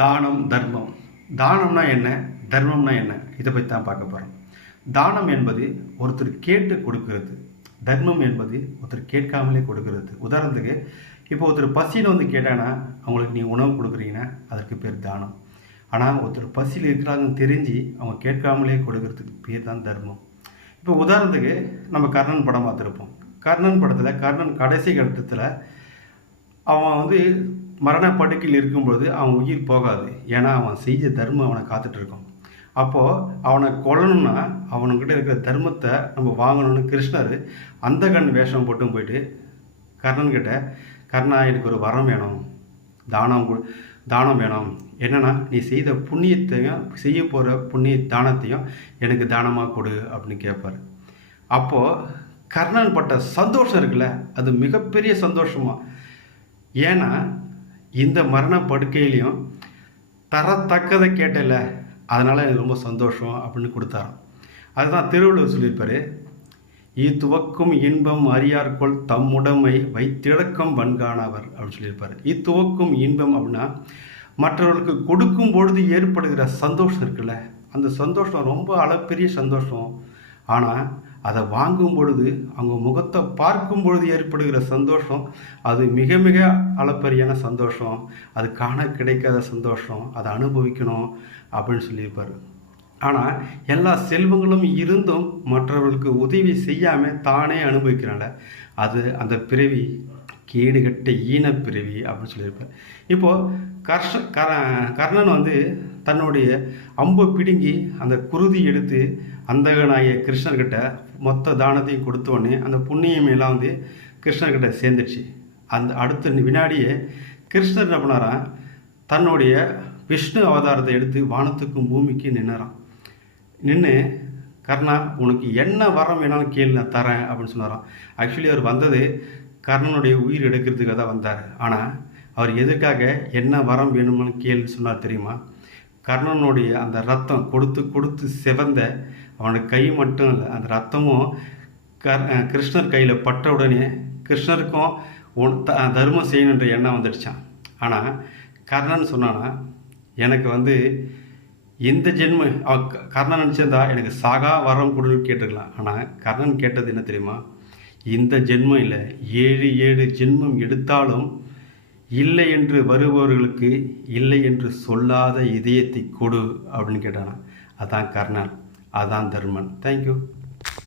தானம், தர்மம். தானம்னா என்ன? தர்மம்னா என்ன? இதை பற்றி தான் பார்க்க போகிறோம். தானம் என்பது ஒருத்தர் கேட்டு கொடுக்கறது. தர்மம் என்பது ஒருத்தர் கேட்காமலே கொடுக்கறது. உதாரணத்துக்கு இப்போ ஒருத்தர் பசியில் வந்து கேட்டானா அவங்களுக்கு நீங்கள் உணவு கொடுக்குறீங்கன்னா அதற்கு பேர் தானம். ஆனால் ஒருத்தர் பசியில் இருக்கிறாங்கன்னு தெரிஞ்சு அவங்க கேட்காமலே கொடுக்கறதுக்கு பேர் தான் தர்மம். இப்போ உதாரணத்துக்கு நம்ம கர்ணன் படம் பார்த்துருப்போம். கர்ணன் படத்தில் கர்ணன் கடைசி கட்டத்தில் அவன் வந்து மரண படுக்கையில் இருக்கும்பொழுது அவன் உயிர் போகாது. ஏன்னா அவன் செஞ்ச தர்மம் அவனை காத்துட்ருக்கோம். அப்போது அவனை கொல்லணும்னா அவனுக்கிட்ட இருக்கிற தர்மத்தை நம்ம வாங்கணும்னு கிருஷ்ணர் அந்த கண் வேஷம் போட்டும் போயிட்டு கர்ணன்கிட்ட, கர்ணா எனக்கு ஒரு வரம் வேணும், தானம் வேணும், என்னென்னா நீ செய்த புண்ணியத்தையும் செய்ய போகிற புண்ணிய தானத்தையும் எனக்கு தானமாக கொடு அப்படின்னு கேட்பார். அப்போது கர்ணன் பட்ட சந்தோஷம் இருக்குல்ல, அது மிகப்பெரிய சந்தோஷமா. ஏன்னா இந்த மரண படுக்கையிலையும் தரத்தக்கதை கேட்டல, அதனால் எனக்கு ரொம்ப சந்தோஷம் அப்படின்னு கொடுத்தாராம். அதுதான் திருவள்ளுவர் சொல்லியிருப்பார், இத்துவக்கும் இன்பம் அறியார்கொள் தம்முடைமை வைத்திடக்கம் வன்காணவர் அப்படின்னு சொல்லியிருப்பார். இத்துவக்கும் இன்பம் அப்படின்னா மற்றவர்களுக்கு கொடுக்கும் பொழுது ஏற்படுகிற சந்தோஷம் இருக்குல்ல, அந்த சந்தோஷம் ரொம்ப அளப்பெரிய சந்தோஷம். ஆனால் அதை வாங்கும் பொழுது அவங்க முகத்தை பார்க்கும் பொழுது ஏற்படுகிற சந்தோஷம் அது மிக மிக அளப்பரியான சந்தோஷம். அது காண கிடைக்காத சந்தோஷம், அதை அனுபவிக்கணும் அப்படின்னு சொல்லியிருப்பார். ஆனால் எல்லா செல்வங்களும் இருந்தும் மற்றவர்களுக்கு உதவி செய்யாமல் தானே அனுபவிக்கிறாங்க, அது அந்த பிறவி கேடுகட்ட ஈனப்பிறவி அப்படின்னு சொல்லியிருப்பார். இப்போது கர்ணன் வந்து தன்னுடைய அம்பை பிடுங்கி அந்த குருதி எடுத்து அந்தகனாகிய கிருஷ்ணர்கிட்ட மொத்த தானத்தையும் கொடுத்தோடனே அந்த புண்ணியமெல்லாம் வந்து கிருஷ்ணர்கிட்ட சேர்ந்துச்சு. அந்த அடுத்த வினாடியே கிருஷ்ணர் என்ன பண்ணாராம், தன்னுடைய விஷ்ணு அவதாரத்தை எடுத்து வானத்துக்கும் பூமிக்கு நின்றாராம். நின்று, கர்ணா உனக்கு என்ன வரம் வேணாலும் கேள்வி நான் தரேன் அப்படின்னு சொன்னாராம். ஆக்சுவலி அவர் வந்தது கர்ணனுடைய உயிர் எடுக்கிறதுக்காக தான் வந்தார். ஆனால் அவர் எதுக்காக என்ன வரம் வேணும்னு கேள்வி சொன்னார் தெரியுமா? கர்ணனுடைய அந்த ரத்தம் கொடுத்து கொடுத்து சிவந்த அவனுடைய கை மட்டும் இல்லை, அந்த ரத்தமும் கிருஷ்ணர் கையில் பட்ட உடனே கிருஷ்ணருக்கும் தர்மம் செய்யணுன்ற எண்ணம் வந்துடுச்சான். ஆனால் கர்ணன் சொன்னான்னா, எனக்கு வந்து இந்த ஜென்மம் கர்ணன் நினச்சிருந்தா எனக்கு சாகா வரம் கொடுன்னு கேட்டுருக்கலாம். ஆனால் கர்ணன் கேட்டது என்ன தெரியுமா? இந்த ஜென்மம் இல்லை, 7 ஜென்மம் எடுத்தாலும் இல்லை என்று வருபவர்களுக்கு இல்லை என்று சொல்லாத இதயத்தை கொடு அப்படின்னு கேட்டானா. அதான் கர்ணன், அதான் தர்மன். தேங்க்யூ.